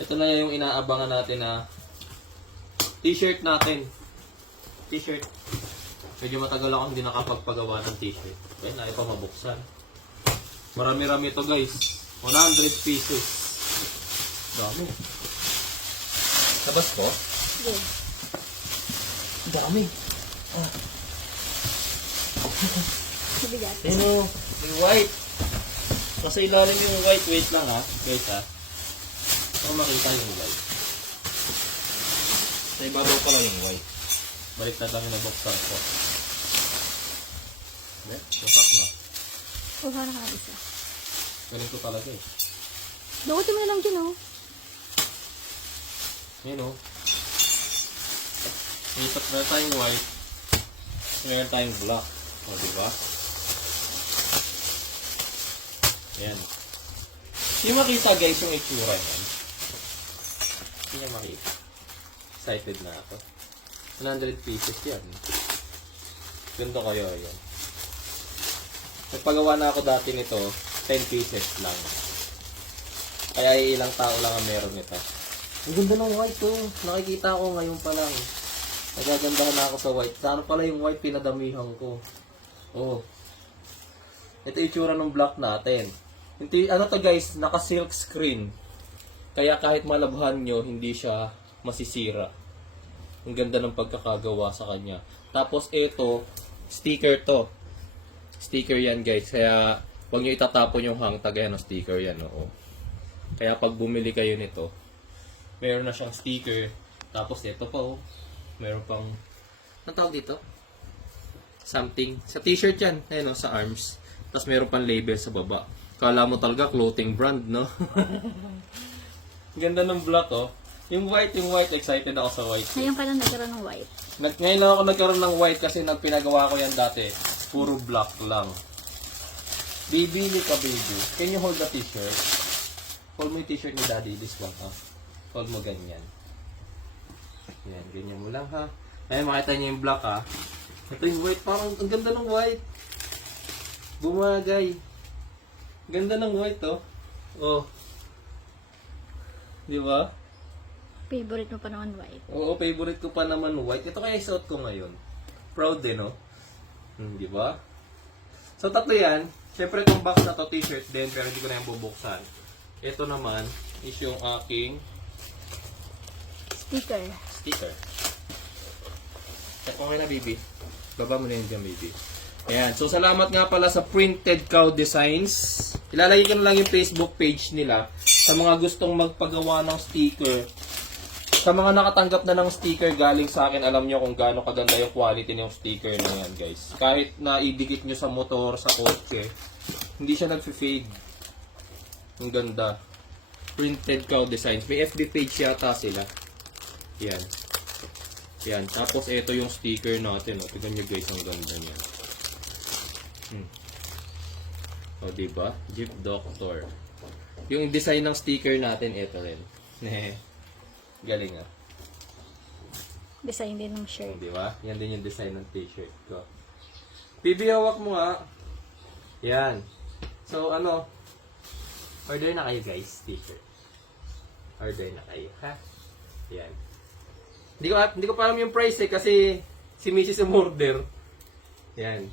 Ito na yung inaabangan natin na t-shirt natin. T-shirt. Medyo matagal ako hindi nakapagpagawa ng t-shirt. Kaya na pa mabuksan. Marami-rami ito guys. 100 pieces. Dami. Labas po? Good. Dami. Mabigat. Ano? Yung white. Kasi ilalim yung white. Wait lang ha. Guys ha. Kung makita yung white. Sa ibabaw pa lang yung white. Balik na lang yung nabuksan ko. Wasak na. Kuha na ka ng isa. Ganun ko talaga eh. Dukutin mo na lang dyan, oh. Yun o. Meron tayong white. Meron tayong black. O, diba? Ayan. Hindi makita guys yung itsura niyan. Hindi niya makita. Excited na ako. 100 pieces yan. Ganda kayo, ayan. Nagpagawa na ako dati nito, 10 pieces lang. Kaya ilang tao lang ang meron nito. Ang ganda ng white to. Nakikita ko ngayon pa lang. Nagagandahan na ako sa white. Sana pala yung white pinadamihan ko. Oh. Ito yung itsura ng black natin. Ano to guys, naka silk screen. Kaya kahit malabhan nyo, hindi siya masisira. Ang ganda ng pagkakagawa sa kanya. Tapos ito, sticker to. Sticker yan guys. Kaya huwag nyo itatapon yung hangtag. Ayan ang sticker yan. Oo. Kaya pag bumili kayo nito, meron na siyang sticker. Tapos ito pa oh. Meron pang, anong tawag dito? Something. Sa t-shirt yan. Ayan oh, sa arms. Tapos meron pang label sa baba. Kala mo talaga clothing brand, no? Ganda ng black oh. Yung white, excited ako sa white. Ngayon ka lang nagkaroon ng white. Ngayon lang ako nagkaroon ng white kasi nagpinagawa ko yan dati. Puro black lang. Bibili ka, baby. Can you hold the t-shirt? Hold mo yung t-shirt ni daddy. This one, ha? Hold mo ganyan. Yan, ganyan mo lang, ha? Ngayon makita niyo yung black, ha? Ito yung white. Parang ang ganda ng white. Bumagay. Ganda ng white, oh. Oh. Di ba? Favorite mo pa naman white. Oo, favorite ko pa naman white. Ito kaya isuot ko ngayon. Proud din, no? Di ba? So, tatlo yan. Siyempre, itong box na to, t-shirt din, pero hindi ko na yung bubuksan. Ito naman is yung aking Sticker. sticker. Okay na, baby. Baba mo na yun dyan, baby. Ayan. So, salamat nga pala sa Printed Cow Designs. Ilalagay ko na lang yung Facebook page nila sa mga gustong magpagawa ng sticker. Sa mga nakatanggap na ng sticker galing sa akin, alam nyo kung gaano kaganda yung quality ng sticker na yan, guys. Kahit na idikit nyo sa motor, sa kotse, hindi siya nag-fade. Ang ganda. Printed Cow Designs. May FB page yata sila. Yan. Yan. Tapos, ito yung sticker natin. O, tignan nyo guys, ang ganda niya. O, diba? Jeep Doctor. Yung design ng sticker natin, ito rin. Galing ah. Design din ng shirt. Di ba? Yan din yung design ng t-shirt ko. Bibihawak mo nga. Yan. So, ano? Order na kayo guys, t-shirt. Order na kayo, ha? Yan. Hindi ko pa alam yung price eh, kasi si Mrs. umorder. Yan.